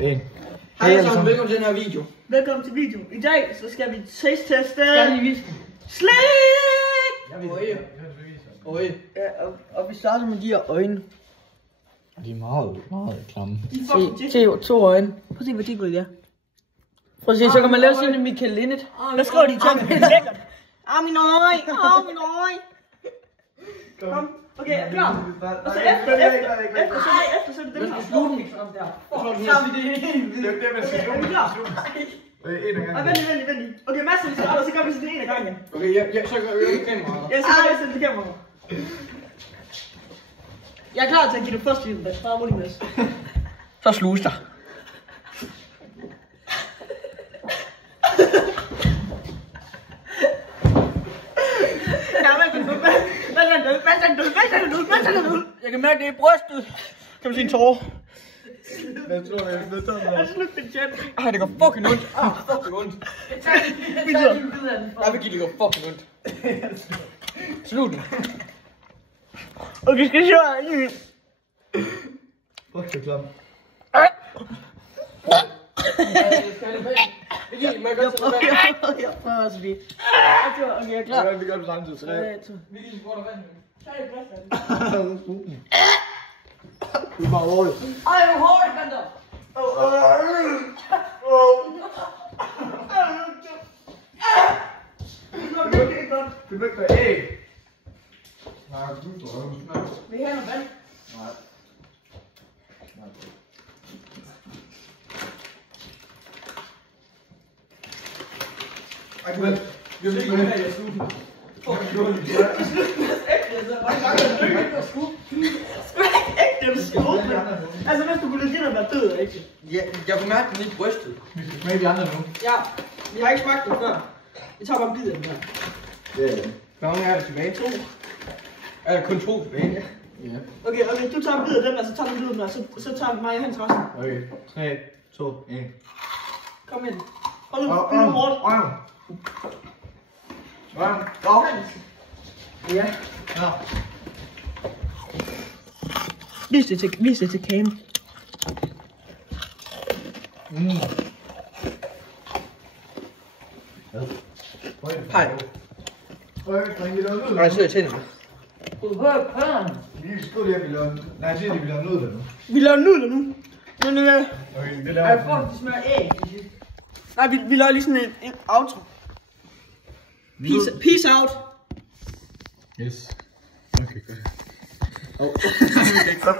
Hej alle sammen, velkommen til den her video. Velkommen til video. I dag så skal vi taste-teste slik! Og vi starter med de her øjne. De er meget klamme. Se to øjne. Prøv at se, hvor de er. Prøv at se, så kan man lave sådan en Michael Linnet. Hvad skriver de til? Lækkert. Min øje. Min øje. Kom. Okay, er klar? Og så efter så er det dem her. Slutning sådan der. Er vi klar? Vent. Okay, Mads er starter, så gør vi sådan en af gangen. Okay, så gør vi kameraet. Ja, så gør jeg sådan til kameraet. Jeg er klar til at give det første liv, Mads. Bare rolig, Mads. Så slus dig. Jeg kan mærke det i brystet. Kan du se en tårer? Jeg tror, det er Jeg slugte den chat. Ej, det går fucking ondt. Fucking ondt. Jeg vil give det går fucking ondt. Slut den. Okay, skal vi se. Fuck, det er klamt. Jeg prøver også lige. Okay, jeg er klar. Vi gør det samtidig. 3, 2. Du er bare rolig. Ej, hvor hårdt kan der. Det bliver ikke æg. Nej, du er smart. Vil I have noget vand? Nej. Ej, men vi vil ikke have, jeg slutter. Altså, hvis du kunne lide at være død, ikke? Ja, jeg kunne mærke den i brystet. Vi skal smage de andre nu. Ja, vi har ikke smagt det før. Vi tager bare en bid af den her. Ja. Hvor mange er der tilbage? 2. Er der kun 2 tilbage? Ja. Okay, og hvis du tager en bid af den der, så tager du lyden der, så tager mig og hans resten. Okay. 3, 2, 1. Kom ind. Hold nu hårdt. Ja. Ja. Vis det til Cam. Hej. Nej, jeg sidder i tænderne. Vi skal lige have bilerne. Nej, jeg siger, de vil have nudler nu. Vi laver nudler nu. Men Okay, det laver jeg får de smager æg. Nej, vi laver lige sådan en outro. Peace out. Yes. Okay, godt.